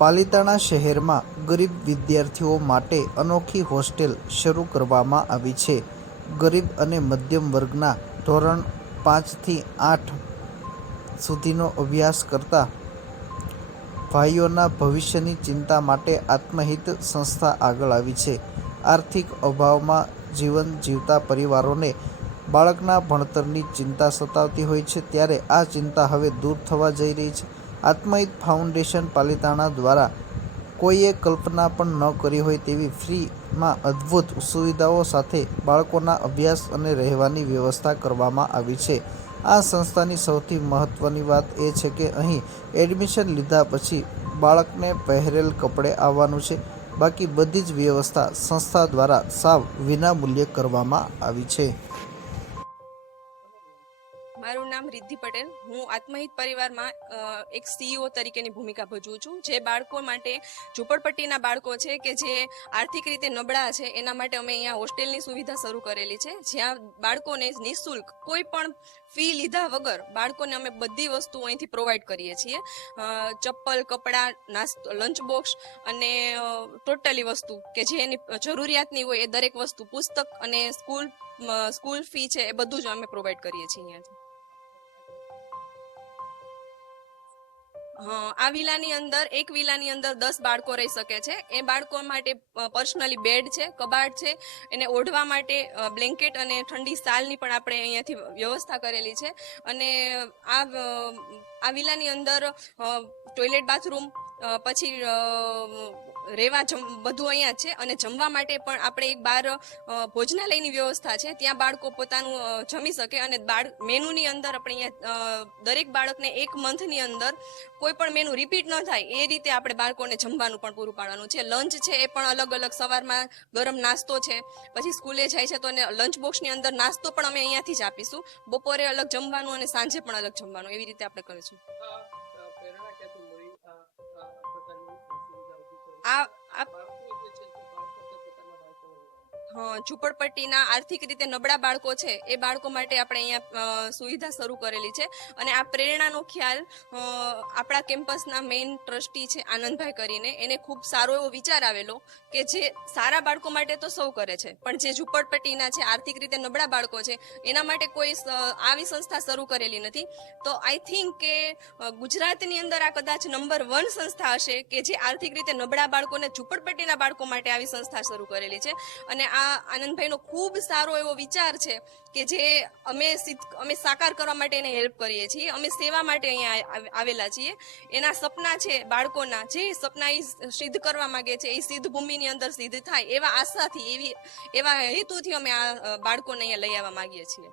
પાલિતાણા શહેરમાં ગરીબ વિદ્યાર્થીઓ માટે અનોખી હોસ્ટેલ શરૂ કરવામાં આવી છે. ગરીબ અને મધ્યમ વર્ગના ધોરણ 5 થી 8 સુધીનો અભ્યાસ કરતા ભાઈઓના ભવિષ્યની ચિંતા માટે આત્મહિત સંસ્થા આગળ આવી છે. આર્થિક અભાવમાં જીવન જીવતા પરિવારોને બાળકના ભણતરની ચિંતા સતાવતી હોય છે, ત્યારે આ ચિંતા હવે દૂર થવા જઈ રહી છે. આત્મહિત ફાઉન્ડેશન પાલિતાણા દ્વારા કોઈએ કલ્પના પણ ન કરી હોય તેવી ફ્રીમાં અદ્ભુત સુવિધાઓ સાથે બાળકોના અભ્યાસ અને રહેવાની વ્યવસ્થા કરવામાં આવી છે. આ સંસ્થાની સૌથી મહત્વની વાત એ છે કે અહીં એડમિશન લીધા પછી બાળકને પહેરેલ કપડે આવવાનું છે. બાકી બધી જ વ્યવસ્થા સંસ્થા દ્વારા સાવ વિનામૂલ્યે કરવામાં આવી છે. મારું નામ રિદ્ધિ પટેલ. હું આત્મહિત પરિવારમાં એક સીઈઓ તરીકેની ભૂમિકા ભજવું છું. જે બાળકો માટે, ઝૂંપડપટ્ટીના બાળકો છે કે જે આર્થિક રીતે નબળા છે, એના માટે અમે અહીંયા હોસ્ટેલની સુવિધા શરૂ કરેલી છે, જ્યાં બાળકોને નિઃશુલ્ક કોઈ પણ ફી લીધા વગર બાળકોને અમે બધી વસ્તુ અહીંથી પ્રોવાઈડ કરીએ છીએ. ચપ્પલ, કપડાં, નાસ્તો, લંચ બોક્સ અને ટોટલી વસ્તુ કે જે એની જરૂરિયાતની હોય એ દરેક વસ્તુ, પુસ્તક અને સ્કૂલ ફી છે એ બધું જ અમે પ્રોવાઈડ કરીએ છીએ અહીંયાથી. આ વિલાની અંદર, એક વિલાની અંદર 10 બાળકો રહી શકે છે. એ બાળકો માટે પર્સનલી બેડ છે, કબાટ છે, એને ઓઢવા માટે બ્લેન્કેટ અને ઠંડી શાલની પણ આપણે અહીંયાથી વ્યવસ્થા કરેલી છે. અને આ વિલાની અંદર ટોયલેટ, બાથરૂમ, પછી રહેવા બધું અહીંયા છે. અને જમવા માટે પણ આપણે એક બાર ભોજનાલયની વ્યવસ્થા છે, ત્યાં બાળકો પોતાનું જમી શકે. અને મેનુની અંદર આપણે અહીંયા દરેક બાળકને 1 મંથની અંદર કોઈ પણ મેનુ રિપીટ ન થાય એ રીતે આપણે બાળકોને જમવાનું પણ પૂરું પાડવાનું છે. લંચ છે એ પણ અલગ અલગ, સવારમાં ગરમ નાસ્તો છે, પછી સ્કૂલે જાય છે તો એને લંચ બોક્સની અંદર નાસ્તો પણ અમે અહીંયાથી જ આપીશું. બપોરે અલગ જમવાનું અને સાંજે પણ અલગ જમવાનું, એવી રીતે આપણે કરીશું. આ ઝૂંપડપટ્ટીના આર્થિક રીતે નબળા બાળકો છે એ બાળકો માટે આપણે અહીંયા સુવિધા શરૂ કરેલી છે. અને આ પ્રેરણાનો ખ્યાલ આપણા કેમ્પસના મેઇન ટ્રસ્ટી છે આનંદભાઈ કરીને, એને ખૂબ સારો એવો વિચાર આવેલો કે જે સારા બાળકો માટે તો સૌ કરે છે, પણ જે ઝૂંપડપટ્ટીના છે, આર્થિક રીતે નબળા બાળકો છે, એના માટે કોઈ આવી સંસ્થા શરૂ કરેલી નથી. તો આઈ થિંક કે ગુજરાતની અંદર આ કદાચ નંબર 1 સંસ્થા હશે કે જે આર્થિક રીતે નબળા બાળકોને, ઝૂંપડપટ્ટીના બાળકો માટે આવી સંસ્થા શરૂ કરેલી છે. અને આ આનંદભાઈનો ખૂબ સારો એવો વિચાર છે કે જે અમે સાકાર કરવા માટે એને હેલ્પ કરીએ છીએ. અમે સેવા માટે અહીંયા આવેલા છીએ. એના સપના છે બાળકોના, જે સપના એ સિદ્ધ કરવા માંગે છે, એ સિદ્ધ ભૂમિની અંદર સિદ્ધ થાય એવા આશાથી, એવા હેતુથી અમે આ બાળકોને અહીંયા લઈ આવવા માંગીએ છીએ.